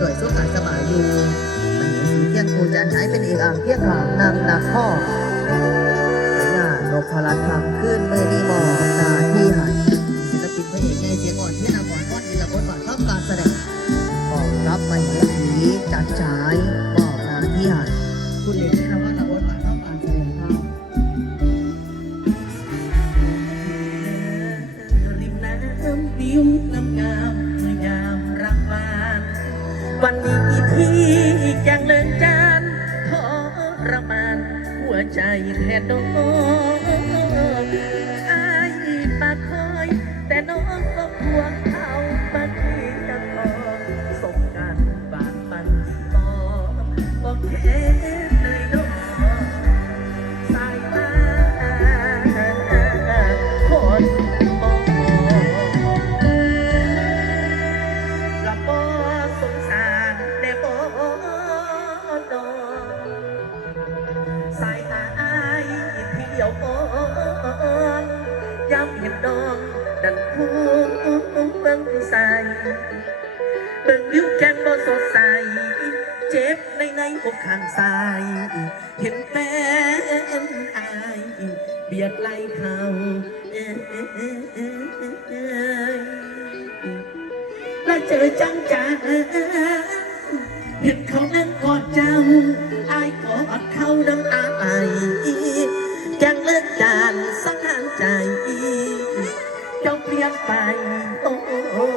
ด้วยสุขสบายอยู่มันเห็นสีเทียงกูจันไอเป็นเอกอ่างเทียนหางนางนาข้อหน้านกพลัดทางขึ้นมือดีหมอกตาที่หันศิลปินพระเอกในเสียงอ่อนที่นอ่อนก้อนอิละก้นบาทรับการแสดงบอกรับมาเห็นผีจัดฉายบอกตาที่หันคุณเห็นไหมเราว่า ใจแท้ดอก ห็นน้องดังผู้เบิ่งผู้ใสเบิ่งวิวแก้มบ่สดใส เจ็บในในอกข้างซ้าย เห็นแฟนอาย เบียดไหลเขาและเจอจังจังเห็นเขานั่งกอดเจ้าอายกอดเขาดังอายจังเลิกจานสังหารใจ ไปโอ้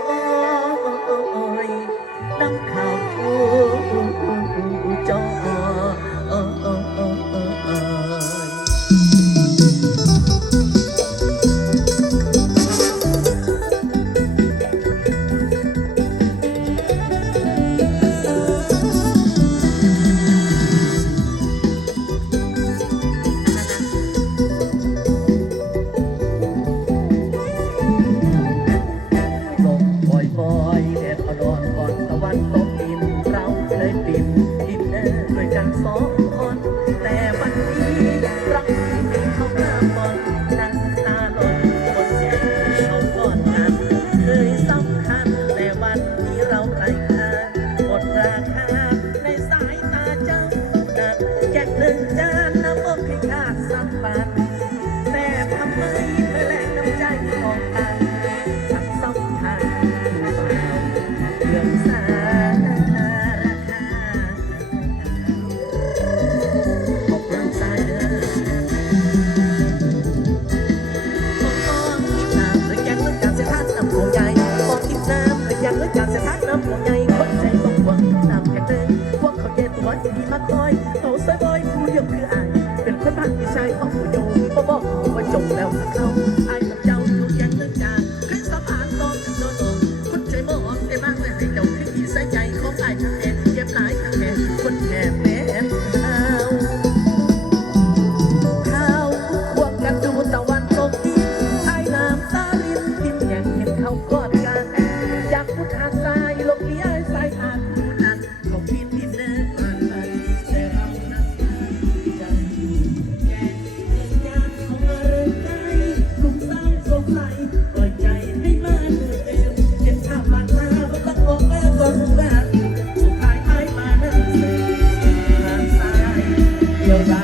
คงจะ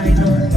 I don't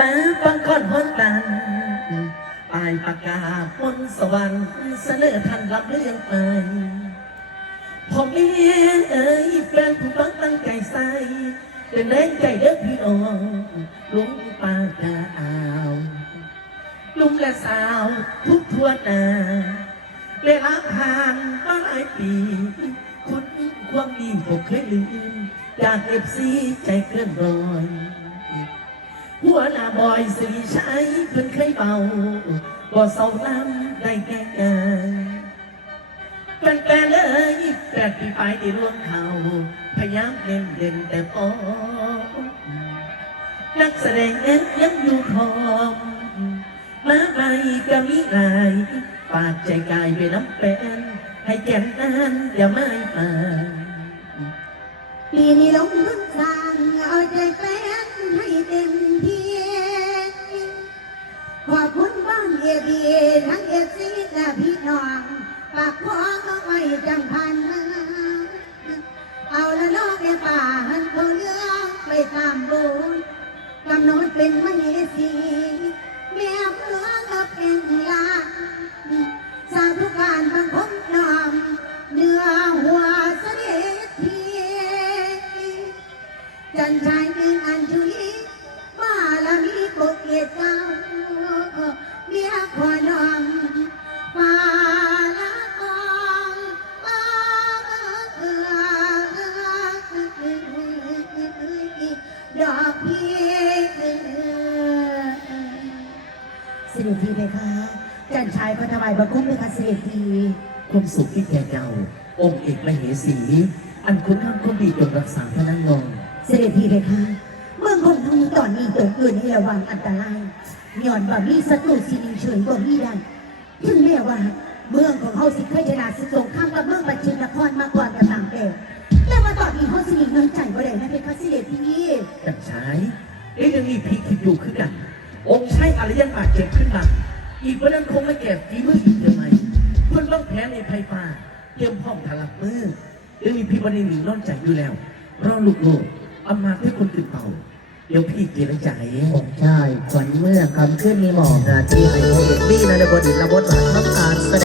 รฮอนตันปลายปากกาบนสวรรค์เสนอท่านรับเรื่องไปผมเองเอ้ยแฟนผู้ฟังตั้งใจใส่เป็นแรงใจเด้อพี่น้องลุงปากาอาวลุงและสาวทุกทั่วหน้าเวลาผ่านมาหลายปี คุณความดีผมเคยลืมจากเอฟซีใจเกินรอย หัวหน้าบอยสิริชัยเพิ่นเคยเบาบ่เศร้าน้ำได้แก่กันเป็นแฟนเลยแปดปีไปได้ร่วงเขาพยายามเล่นเด่นแต่พอนักแสดงเอ็นยังอยู่พร้อมมาใหม่ก็มีหลายฝากใจกายไปน้ำเป็นให้แก่นนั้นอย่าไม่มาปีนี้ลงทุนสร้างเอาใจแฟนให้เต็มที่ อบคุณบ้านเอบีทั้งเอซีและพี่น้องปากขอเอาไว้จังพัน เอาละน้องในป่าหันเขาเลือกไปตามบุญกำหนดเป็นมณีสี ดอกพี่เสด็จทีไหมคะจันชายก็ถวายบังคมไหมคะเสด็จทีความสุขที่แก่เก่าองค์เอกมเหสี อันคุณงามความดีจงรักษาพระนังนองเสด็จทีเลยค่ะเมืองของทุงตอนนี้ตกอื่นให้ระวังอันตรายย้อนบ่มีศัตรูสิริเฉยบ่มีได้ถึงแม้ว่าเมืองของเขาสิเคยชนะศึกสงครามกับเมืองบัญชินนครมาก่อนกับต่างแต่แต่ว่าตอ นี้เขาสิมีเงินใจบ่ได้นะเป็นคาเสด็จทีจังใช้เอ๊ะยังมีพีคิดอยู่คือกัน องค์ใช้อะไรยังบาดเจ็บขึ้นมา อีกวันนั้นคงไม่แก่ฝีมืออีกเดียวไมเพื่อนต้องแพ้ในไฟฟ้าเตรียมพร้อมทะลักมือยังมีพี่วันนี้หนีนอนใจอยู่แล้วรอลูกโลกอามาให้คนตื่นเป่า เดี๋ยวพี่เกรงใจองค์ชายขวัญเมื่อคำขึ้นมีหมอกนาที่ให้พระเอกบี้นรบดินระบทบาททำการแสดง